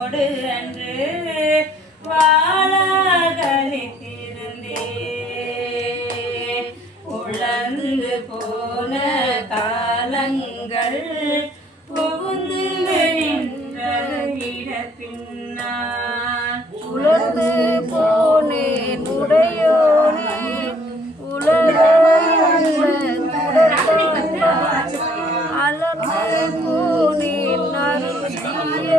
அன்று வாழாகலிருந்தே உழந்து போன காலங்கள் புகுந்து நின்ற இடப்பின்னான் உலர்ந்து போனேன் உடையோனே உலக அலர்ந்து போனேன் அருளிய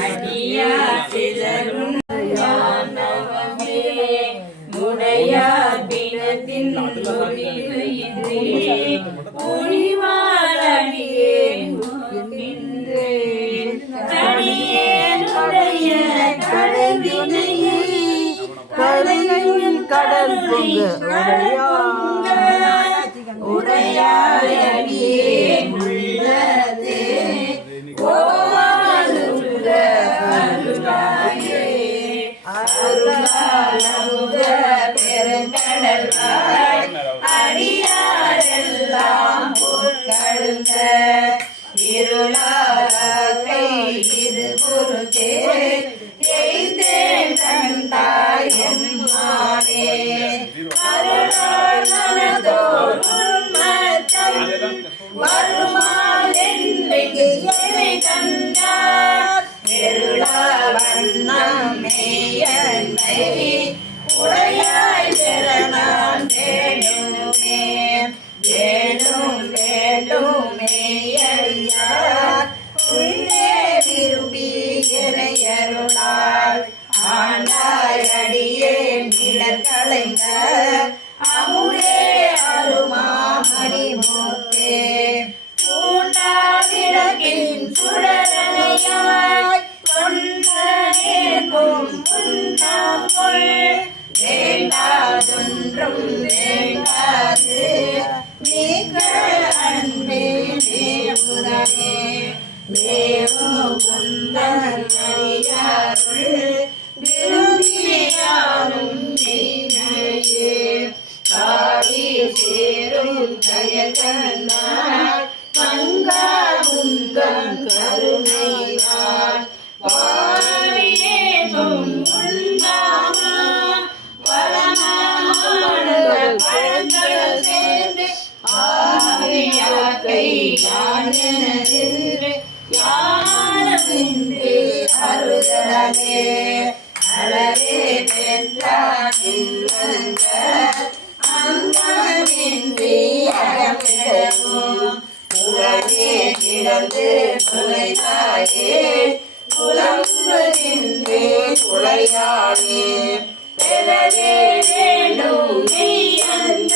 அடியா சிலரும் முடையார் பிணத்தின் முடிவு இன்றி புனிவாழடியேன் அடியேனுடைய கடவினையை கருணையின் கடல் பொங்க உடையாடியேன் உள்ளதே கோவாலுள்ள அருளாயே அருளாலமுத பெருங்கடல்வாய் அடியாரெல்லாம் பொற்கழுந்த இருளாகை இது பொருத்தே எய்தேன் கண்டாய் எம்மானே அருளால் மனதோர் உன்மத்தம் வருமால் என்றைக்கு என்னை கண்டார் பெருளால் வண்ணமேயன்னை உடையாய் பெறனான் வேண்டுமே வேண்டும் வேண்டுமேயடியார் உள்ளே விரும்பி எனையருளால் ஆண்டாய் அடியேன் இடர் களைந்த அமுதே அருமாமணிமுத்தே பூண்டாவிடக்கின் சுடரணையாய் தொண்டனேற்கும் உன்னாமுள் வேண்டாதொன்றும் வேண்டாது நீக்க அன்பே தேவுதனே தேவம் உந்தன் அடியாருள் விரும்பியாரும் நீனையே காவி சேரும் கயகனார் மங்கா உந்தன் கருணையார் பாவியேதும் உண்டாமா பரமான பழங்கள் சேர்ந்து ஆவியாக்கை யானெனதில் யானமின்றி அருளே அழகே பெற்றாகில்வங்க அங்கமின்றி அகமிடவும் உலகே கிடந்து துளைத்தாயே புலம்புகின்றே துளையாளே பெறவே வேண்டும் நீ அந்த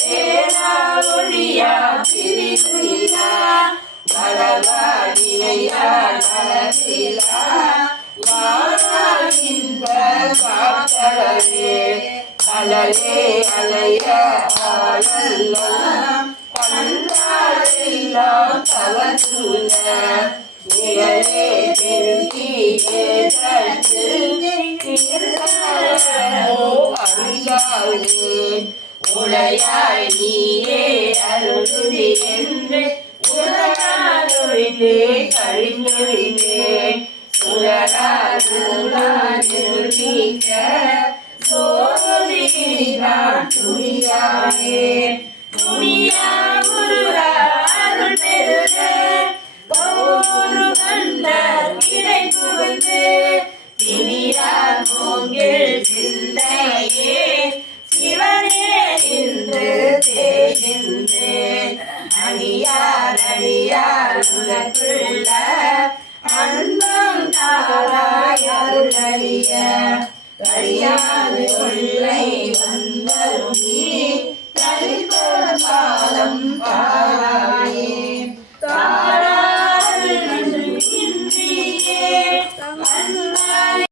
பேரா ஒழியா பிரிகுயிலா பரவாடினையாளா வாராகின்ற காத்தளவே அலையே அலைய ஆளெல்லாம் கண்டாரெல்லாம் தவறுல நிழலே பெருகி ஏதற்கு அறியாயே உடையாய் நீயே அருளுதி என்று உலகாதொழிலே கழிந்தொழிலே சுழலாருளாருளிக்க சோதிதான் துணியானே துணியா முருகா அருள் பெருக ஒரு கண்டர் இடை புகுந்து திணியார் மூங்கில் சிந்தையே சிவனே என்று தேகின்றேன் அடியார் அடியார் உலகுள்ள அன்பம் தாராய் அருளறிய கடியாது கொள்ளை